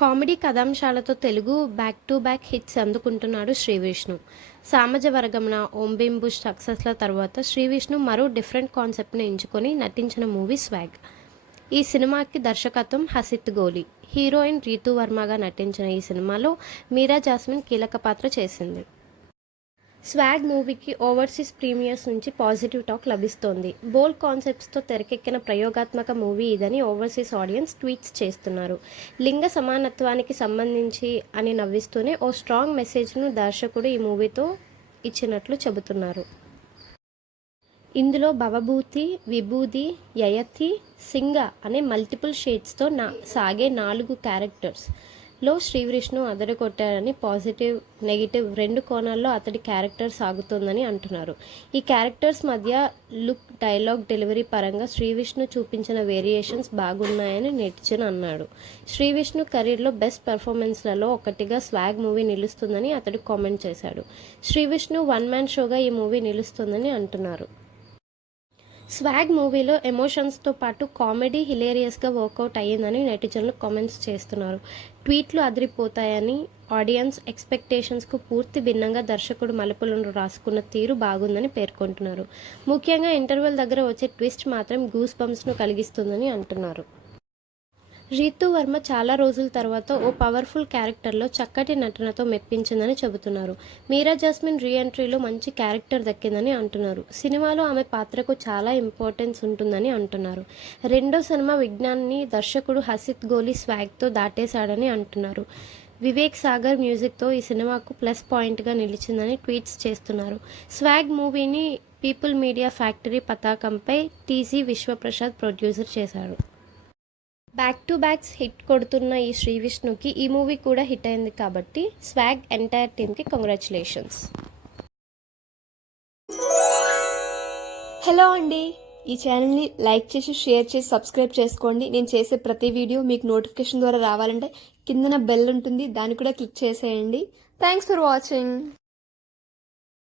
Comedy కథాంశాలతో Telugu back to back hits అందుకుంటున్నాడు Sree Vishnu. Samajavaragamana Om Bheem Bush సక్సెస్ల తర్వాత శ్రీవిష్ణు మరో డిఫరెంట్ కాన్సెప్ట్ని ఎంచుకొని నటించిన మూవీ స్వాగ్. ఈ సినిమాకి దర్శకత్వం హసిత్ గోలి. హీరోయిన్ రీతూ వర్మగా నటించిన ఈ సినిమాలో మీరా జాస్మిన్ కీలక పాత్ర చేసింది. స్వాగ్ మూవీకి ఓవర్సీస్ ప్రీమియర్స్ నుంచి పాజిటివ్ టాక్ లభిస్తోంది. బోల్డ్ కాన్సెప్ట్స్తో తెరకెక్కిన ప్రయోగాత్మక మూవీ ఇదని ఓవర్సీస్ ఆడియన్స్ ట్వీట్స్ చేస్తున్నారు. లింగ సమానత్వానికి సంబంధించి అని నవ్విస్తూనే ఓ స్ట్రాంగ్ మెసేజ్ను దర్శకుడు ఈ మూవీతో ఇచ్చినట్లు చెబుతున్నారు. ఇందులో భవభూతి, విభూది, యయతి, సింగ అనే మల్టిపుల్ షేడ్స్తో సాగే 4 క్యారెక్టర్స్ లో శ్రీవిష్ణు అదరగొట్టారని పాజిటివ్, నెగిటివ్ 2 కోణాల్లో అతడి క్యారెక్టర్ సాగుతోందని అంటున్నారు. ఈ క్యారెక్టర్స్ మధ్య లుక్, డైలాగ్ డెలివరీ పరంగా శ్రీవిష్ణు చూపించిన వేరియేషన్స్ బాగున్నాయని నెటిజన్ అన్నాడు. శ్రీవిష్ణు కెరీర్లో బెస్ట్ పెర్ఫార్మెన్స్లలో ఒకటిగా స్వాగ్ మూవీ నిలుస్తుందని అతడు కామెంట్ చేశాడు. శ్రీవిష్ణు వన్ మ్యాన్ షోగా ఈ మూవీ నిలుస్తుందని అంటున్నారు. స్వాగ్ మూవీలో ఎమోషన్స్తో పాటు కామెడీ హిలేరియస్గా వర్కౌట్ అయ్యిందని నెటిజన్లు కామెంట్స్ చేస్తున్నారు. ట్వీట్లు అదిరిపోతాయని, ఆడియన్స్ ఎక్స్పెక్టేషన్స్కు పూర్తి భిన్నంగా దర్శకుడు మలుపులను రాసుకున్న తీరు బాగుందని పేర్కొంటున్నారు. ముఖ్యంగా ఇంటర్వెల్ దగ్గర వచ్చే ట్విస్ట్ మాత్రం గూస్ బంప్స్ను కలిగిస్తుందని అంటున్నారు. రీతూ వర్మ చాలా రోజుల తర్వాత ఓ పవర్ఫుల్ క్యారెక్టర్లో చక్కటి నటనతో మెప్పించిందని చెబుతున్నారు. మీరా జాస్మిన్ రీఎంట్రీలో మంచి క్యారెక్టర్ దక్కిందని అంటున్నారు. సినిమాలో ఆమె పాత్రకు చాలా ఇంపార్టెన్స్ ఉంటుందని అంటున్నారు. రెండో సినిమా విజ్ఞాన్ని దర్శకుడు హసిత్ గోలి స్వాగ్తో దాటేశాడని అంటున్నారు. వివేక్ సాగర్ మ్యూజిక్తో ఈ సినిమాకు ప్లస్ పాయింట్గా నిలిచిందని ట్వీట్స్ చేస్తున్నారు. స్వాగ్ మూవీని పీపుల్ మీడియా ఫ్యాక్టరీ పతాకంపై టీజీ విశ్వప్రసాద్ ప్రొడ్యూసర్ చేశారు. బ్యాక్ టు బ్యాక్స్ హిట్ కొడుతున్న ఈ శ్రీవిష్ణుకి ఈ మూవీ కూడా హిట్ అయింది కాబట్టి స్వాగ్ ఎంటైర్ టీమ్కి కంగ్రాచులేషన్స్. హలో అండి, ఈ ఛానల్ని లైక్ చేసి, షేర్ చేసి, సబ్స్క్రైబ్ చేసుకోండి. నేను చేసే ప్రతి వీడియో మీకు నోటిఫికేషన్ ద్వారా రావాలంటే కిందన బెల్ ఉంటుంది, దాన్ని కూడా క్లిక్ చేసేయండి. Thanks for watching.